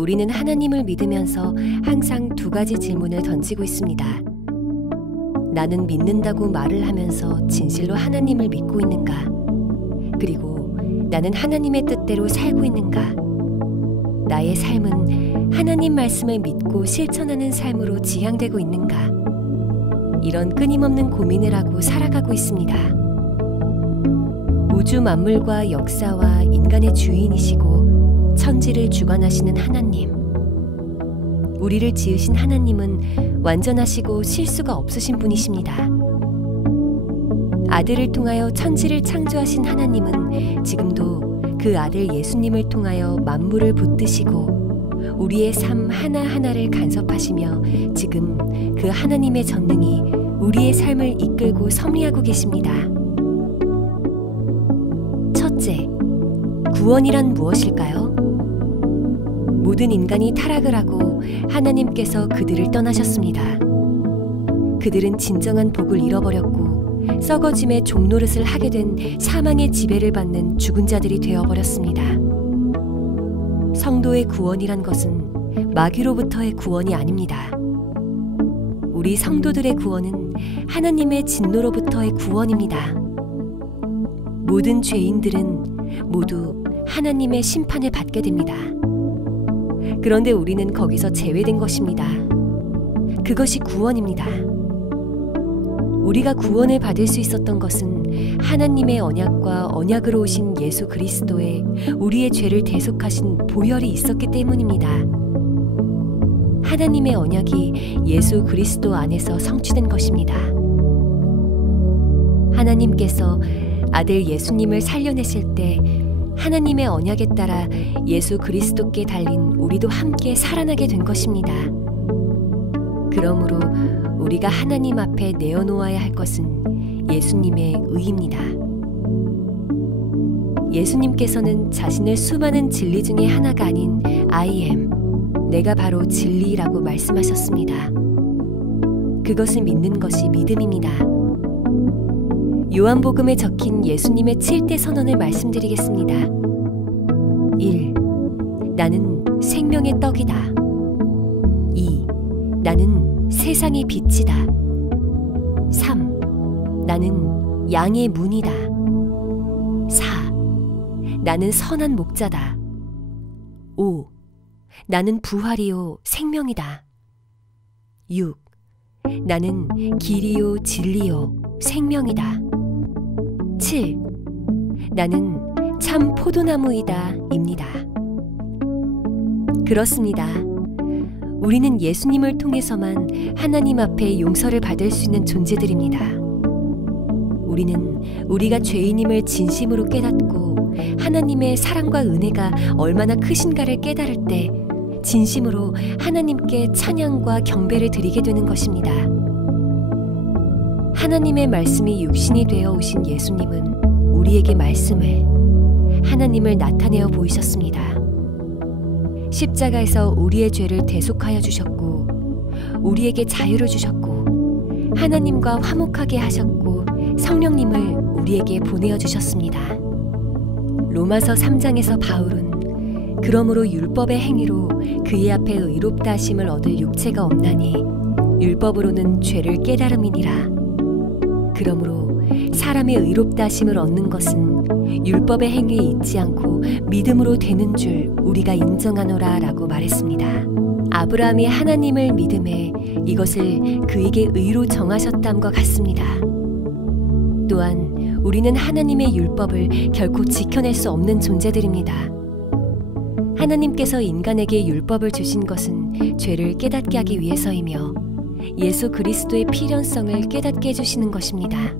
우리는 하나님을 믿으면서 항상 두 가지 질문을 던지고 있습니다. 나는 믿는다고 말을 하면서 진실로 하나님을 믿고 있는가? 그리고 나는 하나님의 뜻대로 살고 있는가? 나의 삶은 하나님 말씀을 믿고 실천하는 삶으로 지향되고 있는가? 이런 끊임없는 고민을 하고 살아가고 있습니다. 우주 만물과 역사와 인간의 주인이시고 천지를 주관하시는 하나님. 우리를 지으신 하나님은 완전하시고 실수가 없으신 분이십니다. 아들을 통하여 천지를 창조하신 하나님은 지금도 그 아들 예수님을 통하여 만물을 붙드시고 우리의 삶 하나하나를 간섭하시며 지금 그 하나님의 전능이 우리의 삶을 이끌고 섭리하고 계십니다. 첫째, 구원이란 무엇일까요? 모든 인간이 타락을 하고 하나님께서 그들을 떠나셨습니다. 그들은 진정한 복을 잃어버렸고 썩어짐의 종노릇을 하게 된 사망의 지배를 받는 죽은 자들이 되어버렸습니다. 성도의 구원이란 것은 마귀로부터의 구원이 아닙니다. 우리 성도들의 구원은 하나님의 진노로부터의 구원입니다. 모든 죄인들은 모두 하나님의 심판을 받게 됩니다. 그런데 우리는 거기서 제외된 것입니다. 그것이 구원입니다. 우리가 구원을 받을 수 있었던 것은 하나님의 언약과 언약으로 오신 예수 그리스도의 우리의 죄를 대속하신 보혈이 있었기 때문입니다. 하나님의 언약이 예수 그리스도 안에서 성취된 것입니다. 하나님께서 아들 예수님을 살려내실 때 하나님의 언약에 따라 예수 그리스도께 달린 우리도 함께 살아나게 된 것입니다. 그러므로 우리가 하나님 앞에 내어놓아야 할 것은 예수님의 의입니다. 예수님께서는 자신을 수많은 진리 중에 하나가 아닌 I am, 내가 바로 진리라고 말씀하셨습니다. 그것을 믿는 것이 믿음입니다. 요한복음에 적힌 예수님의 7대 선언을 말씀드리겠습니다. 1. 나는 생명의 떡이다. 2. 나는 세상의 빛이다. 3. 나는 양의 문이다. 4. 나는 선한 목자다. 5. 나는 부활이요 생명이다. 6. 나는 길이요 진리요 생명이다. 7. 나는 참 포도나무이다 입니다. 그렇습니다. 우리는 예수님을 통해서만 하나님 앞에 용서를 받을 수 있는 존재들입니다. 우리는 우리가 죄인임을 진심으로 깨닫고 하나님의 사랑과 은혜가 얼마나 크신가를 깨달을 때 진심으로 하나님께 찬양과 경배를 드리게 되는 것입니다. 하나님의 말씀이 육신이 되어 오신 예수님은 우리에게 말씀을, 하나님을 나타내어 보이셨습니다. 십자가에서 우리의 죄를 대속하여 주셨고 우리에게 자유를 주셨고 하나님과 화목하게 하셨고 성령님을 우리에게 보내어 주셨습니다. 로마서 3장에서 바울은 그러므로 율법의 행위로 그의 앞에 의롭다 하심을 얻을 육체가 없나니 율법으로는 죄를 깨달음이니라. 그러므로 사람의 의롭다 하심을 얻는 것은 율법의 행위에 있지 않고 믿음으로 되는 줄 우리가 인정하노라 라고 말했습니다. 아브라함이 하나님을 믿음에 이것을 그에게 의로 정하셨담과 같습니다. 또한 우리는 하나님의 율법을 결코 지켜낼 수 없는 존재들입니다. 하나님께서 인간에게 율법을 주신 것은 죄를 깨닫게 하기 위해서이며 예수 그리스도의 필연성을 깨닫게 해주시는 것입니다.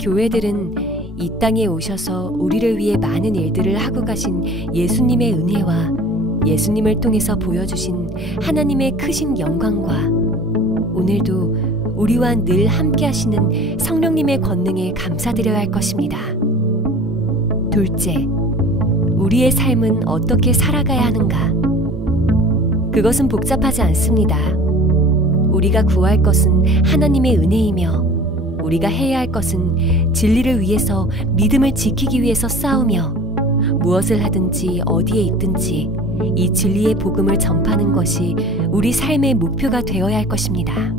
교회들은 이 땅에 오셔서 우리를 위해 많은 일들을 하고 가신 예수님의 은혜와 예수님을 통해서 보여주신 하나님의 크신 영광과 오늘도 우리와 늘 함께 하시는 성령님의 권능에 감사드려야 할 것입니다. 둘째, 우리의 삶은 어떻게 살아가야 하는가? 그것은 복잡하지 않습니다. 우리가 구할 것은 하나님의 은혜이며 우리가 해야 할 것은 진리를 위해서 믿음을 지키기 위해서 싸우며 무엇을 하든지 어디에 있든지 이 진리의 복음을 전파하는 것이 우리 삶의 목표가 되어야 할 것입니다.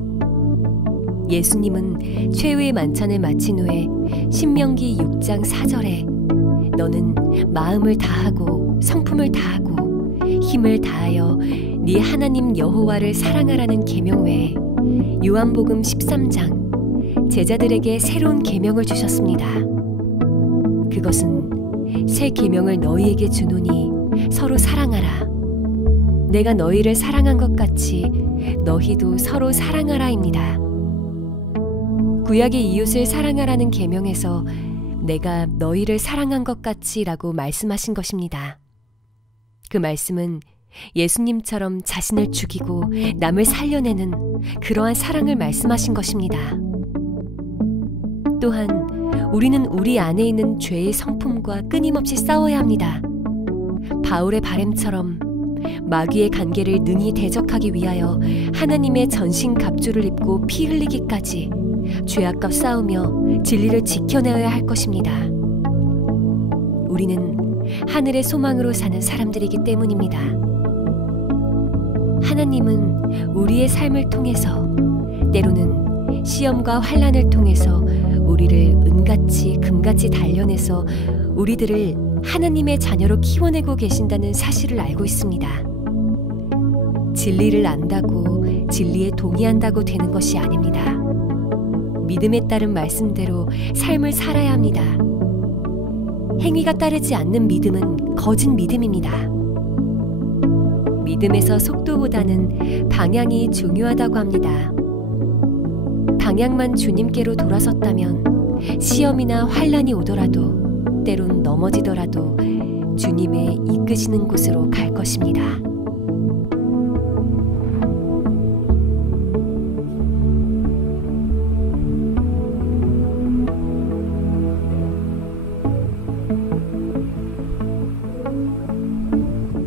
예수님은 최후의 만찬을 마친 후에 신명기 6장 4절에 너는 마음을 다하고 성품을 다하고 힘을 다하여 네 하나님 여호와를 사랑하라는 계명 외에 요한복음 13장 제자들에게 새로운 계명을 주셨습니다. 그것은 새 계명을 너희에게 주노니 서로 사랑하라. 내가 너희를 사랑한 것 같이 너희도 서로 사랑하라입니다. 구약의 이웃을 사랑하라는 계명에서 내가 너희를 사랑한 것 같이라고 말씀하신 것입니다. 그 말씀은 예수님처럼 자신을 죽이고 남을 살려내는 그러한 사랑을 말씀하신 것입니다. 또한 우리는 우리 안에 있는 죄의 성품과 끊임없이 싸워야 합니다. 바울의 바램처럼 마귀의 관계를 능히 대적하기 위하여 하나님의 전신갑주를 입고 피 흘리기까지 죄악과 싸우며 진리를 지켜내어야 할 것입니다. 우리는 하늘의 소망으로 사는 사람들이기 때문입니다. 하나님은 우리의 삶을 통해서 때로는 시험과 환난을 통해서 우리를 은같이 금같이 단련해서 우리들을 하나님의 자녀로 키워내고 계신다는 사실을 알고 있습니다. 진리를 안다고 진리에 동의한다고 되는 것이 아닙니다. 믿음에 따른 말씀대로 삶을 살아야 합니다. 행위가 따르지 않는 믿음은 거짓 믿음입니다. 믿음에서 속도보다는 방향이 중요하다고 합니다. 방향만 주님께로 돌아섰다면 시험이나 환난이 오더라도 때론 넘어지더라도 주님의 이끄시는 곳으로 갈 것입니다.